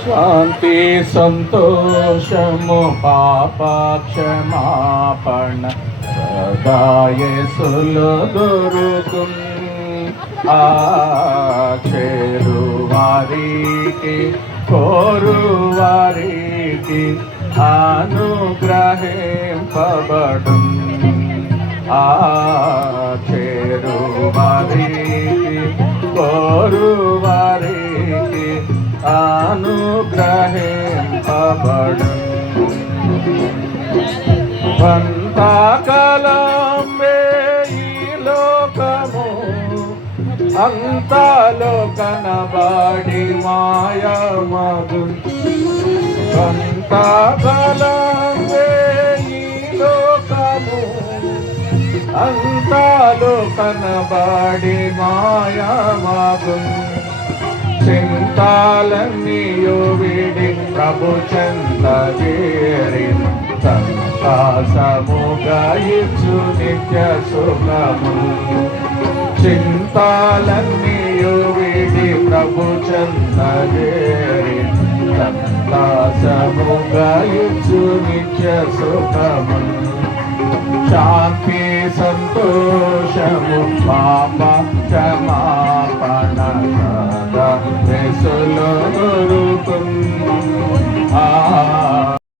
శాంతి సంతోషము పాప క్షమాపణ సదాయేసులో దొరుకుం ఆ చేరు వారికి కోరు వారికి అనుగ్రహింపబడు ఆ చేరు వారికి కోరు వారికి అనుగ్రహింపబడు కొంతకాలం ఈ లోకము అంతలో కనబడి మాయమగు కొంతకాలం ఈ లోకము అంతలో కనబడి మాయమగు చింతాలన్నీయు విడి ప్రభు చెంత చేరి సంతాసముగా ఇచ్చు నిత్య సుఖము చింతాలన్నీయు విడి ప్రభు చెంత చేరి సంతాసముగా ఇచ్చు నిత్య సుఖము శాంతి సంతోషము పాప క్షమాపణ సదా యేసులో దొరుకును ఆ